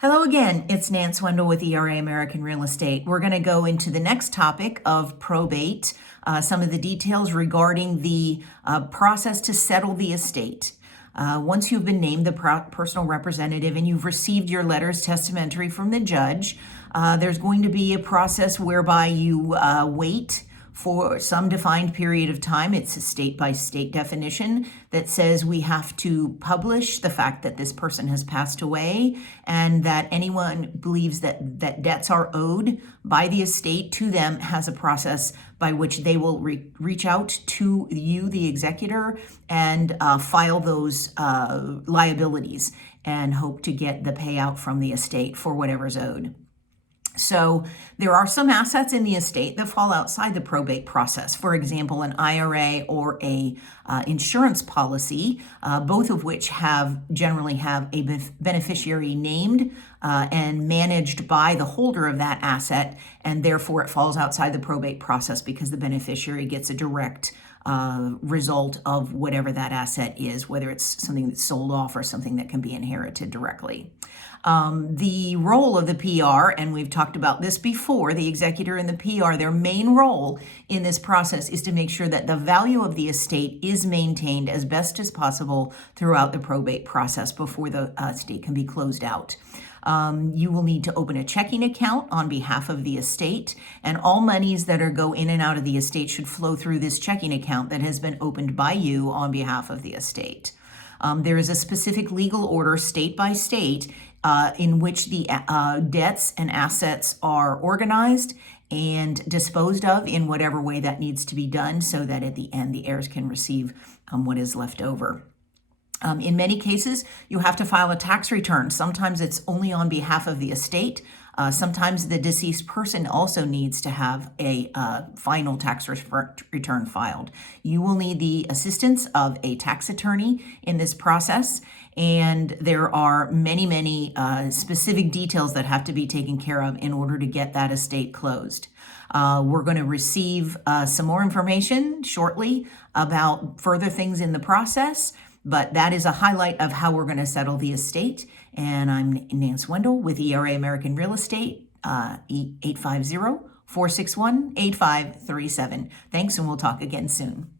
Hello again, it's Nance Wendel with ERA American Real Estate. We're going to go into the next topic of probate, some of the details regarding the process to settle the estate. Once you've been named the personal representative and you've received your letters testamentary from the judge, there's going to be a process whereby you wait for some defined period of time. It's a state-by-state definition that says we have to publish the fact that this person has passed away and that anyone believes that debts are owed by the estate to them has a process by which they will reach out to you, the executor, and file those liabilities and hope to get the payout from the estate for whatever's owed. So there are some assets in the estate that fall outside the probate process. For example, an IRA or a insurance policy, both of which generally have a beneficiary named and managed by the holder of that asset, and therefore it falls outside the probate process because the beneficiary gets a direct result of whatever that asset is, whether it's something that's sold off or something that can be inherited directly. The role of the PR, and we've talked about this before, the executor and the PR, their main role in this process is to make sure that the value of the estate is maintained as best as possible throughout the probate process before the estate can be closed out. You will need to open a checking account on behalf of the estate, and all monies that go in and out of the estate should flow through this checking account that has been opened by you on behalf of the estate. There is a specific legal order state by state in which the debts and assets are organized and disposed of in whatever way that needs to be done so that at the end the heirs can receive what is left over. In many cases, you have to file a tax return. Sometimes it's only on behalf of the estate. Sometimes the deceased person also needs to have a final tax return filed. You will need the assistance of a tax attorney in this process, and there are many specific details that have to be taken care of in order to get that estate closed. We're going to receive some more information shortly about further things in the process, but that is a highlight of how we're going to settle the estate. And I'm Nance Wendel with ERA American Real Estate, 850-461-8537. Thanks, and we'll talk again soon.